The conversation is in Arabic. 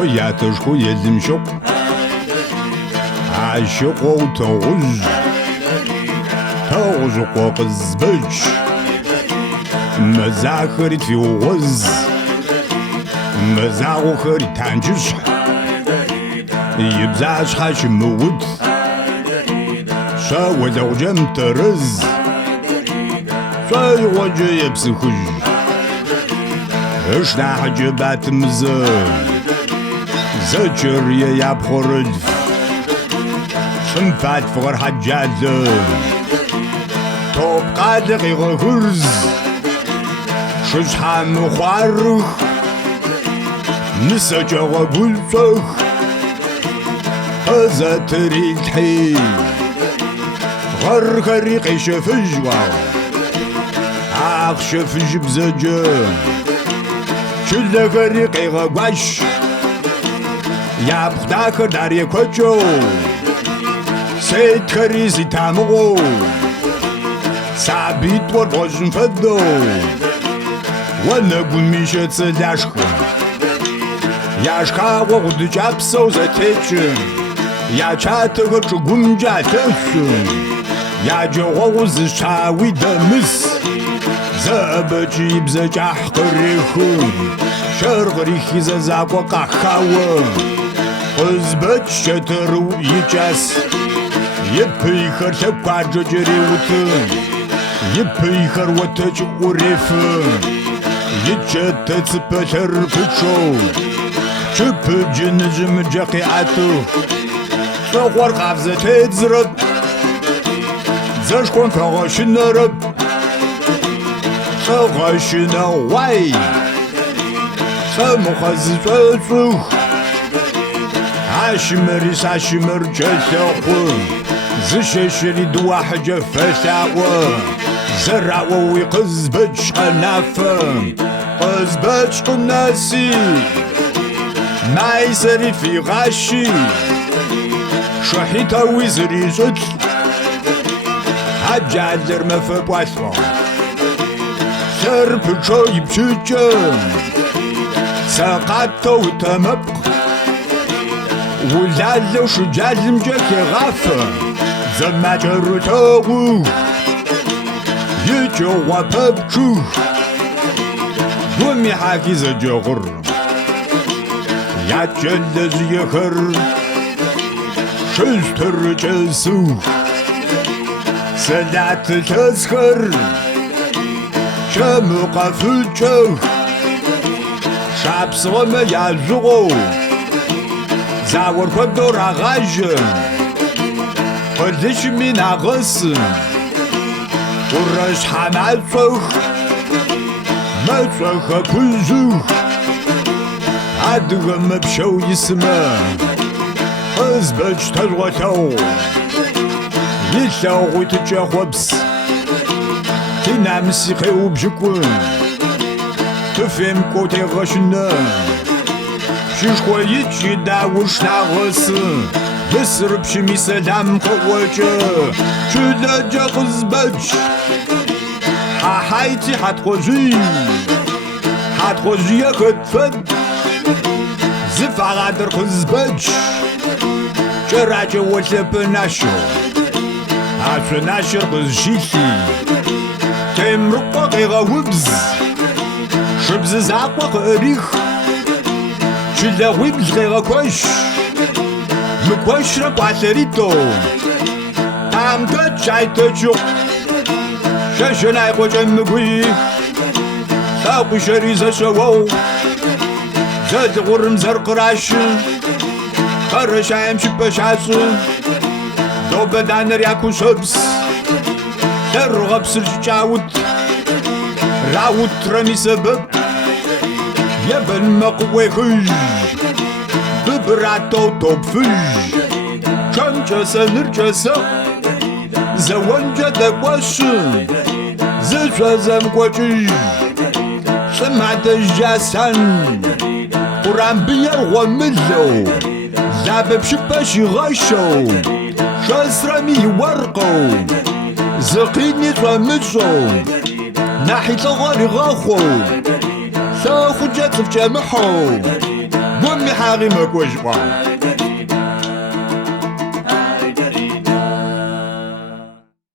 وياتشكو يلمشق عاشقو توغز قوقزبج مزاخري في وغز مزاغو خري تانجش يبزاش حاش موت شاو زوجم ترز شاي وجه يبسخج اشنا حجبات مزن زجر يابخرج شنفات فغر حجاز توب قادق يغرز شجحا مخارخ نسجا وبلسخ هزتري الحي غر خريق شفج واو شفج بزجن شل خريق يغواش يا بختاكر داري كوچو سيد خريزي تامغو سابيت والبوجن فدو ونقول ميشت سلاشكو ياشكا وغد جابسو زتيچن يا چاتغر چگون جاتشن يا جوغوز شاوي دمس زبجيب زجاح قريخون شرغريخي ززاقو قاخاون قزبت شترو يجاس يبيخر تقاج جريوتن يبيخر وتج وريفن يجت تسبتر بچو چپ جنجم جقيعتو فغور قفزة تزرب زشكون فغاشن رب فغاشن واي فمخزفة عاشمري ساشمر جساقو زششري دواحجة فساقو زرعو ويقزبج قنافم قزبج قناسي ما يسري في غاشي شحيتا ويزري زد هجادر مفبواسو سرب شوي بشجن ساقاتو تمبق ولالو شجال مجاك غافة زما جرتو يجو وببشو ومي حاكي زجغر يا جلز يخر شستر جلسو سلات تسخر شمقا فلجو شاب صغم يازغو زاور كدور غاجن قدش من أغسن ورش حمال صخ مصخ كلزوخ عدغم بشو يسمى أزبج تلغتو يتلغو تجاوبس تنام سيخي وبجكون تفهم كوتي غشنا شيشكو يتشي داوش ناغس يسرب شمي سلام قوجة شلجة غزبج حايتي حتخوزي يخدفد زفا غادر غزبج شراجة وشب ناشو عشو ناشر غزشيشي تمرقو غيغا وبز شبز زاقو غريخ شلا وبز غيغا كوش مكوش رقواتريتو تام تجاي تجو شاشناي قوجن مكوي ساقو شريزة شوو زاد غرم زرق راش خرش عيم شبش عسو دوب دانر ياكو شبس ترغب سرجاوت راوت رمي سبب يبن مقوي خج ببراتو توب فج شنجسة نرجسة زوانجة دقوش زجا زمقوش سمعت الجاسن قران بير وملو زابب شباش يغشو شاسرمي ورقو زقيني رمجو ناحي تغاري غاخو ساخو جاتف جامحو بومي حاغي ما كوجبا